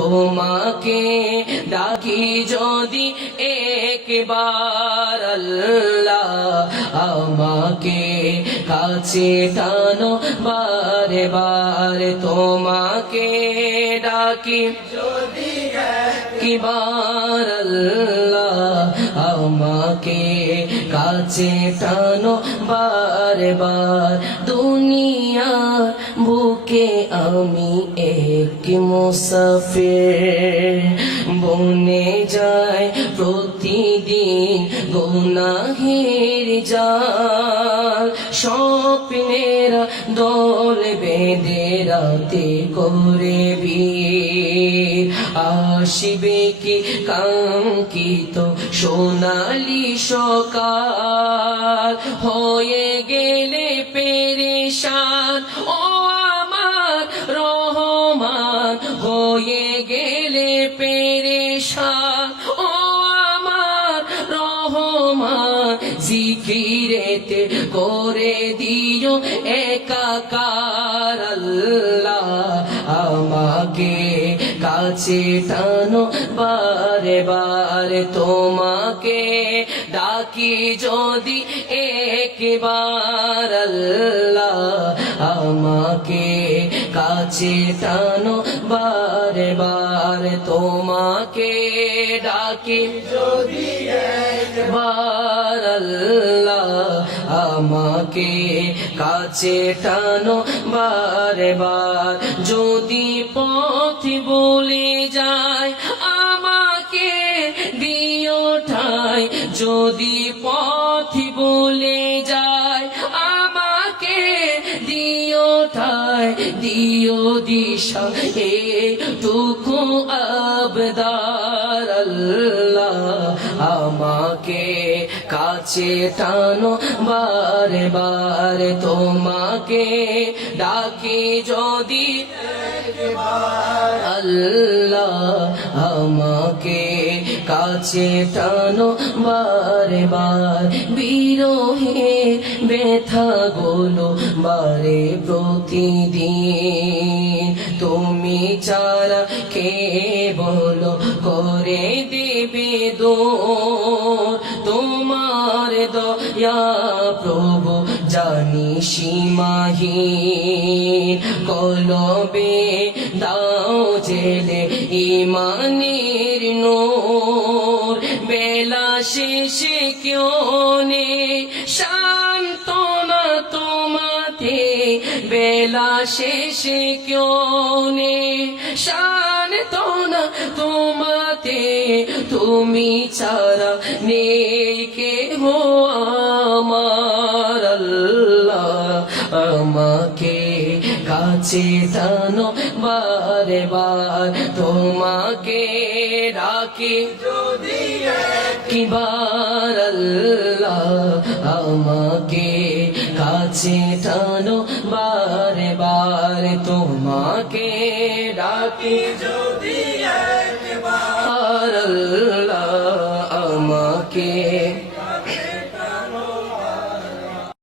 তোমাকে ডাকি যদি একবার আল্লাহ আমাকে কাছে টানো বারে বারে তোমাকে ডাকি কিবার আল্লাহ আমাকে কাছে টানো বারে বার দুনিয়া বুকে আমি এক মুসাফির বনে যায় প্রতিদিন গুনাহের জাল স্বপ্নের দল বেঁধে রাতে করে বীর আসিবে কি কাঙ্কিত সোনালি সকাল হয়ে গেলে পেরেশান ও পেরেশান ও আমার রহমান জিকিরেতে করে দিও একাকার আল্লাহ। আমাকে কাছে টানো বারে বারে, তোমাকে ডাকি যদি একবার আল্লাহ। আমাকে কাছে টানো বারে বারে তোমাকে ডাকি। যদি একবার আমাকে কাছে টানো বারে বার। যদি পথ বলে যায় আমাকে দিও ঠাই। যদি পথ বলে ঠাই দিও দিশা? টুকু আবদার আমাকে কাছে টানো বারে বারে। তোমাকে ডাকি যদি আল্লাহ আমাকে কাছে টানো বারে বার। বিরহে ব্যথা গোলো বারে প্রতিদিন। তুমি চারা কে বলো, করে দেবে দো তোমার দয়া প্রভু জানি সীমাহীন কলবে দাও জেলে ইমানের নূর। বেলা শেষে কেউ নে শান্তনা তোমাতে। বেলা শেষে কেউ নে শান্তনা তোমাতে। তুমি ছাড়া নেই। কাছে টানো বারে বার তোমাকে রাখি। যদি কিবার আল্লাহ আমাকে কাছে টানো বারে বার তোমাকে ডাকি যদি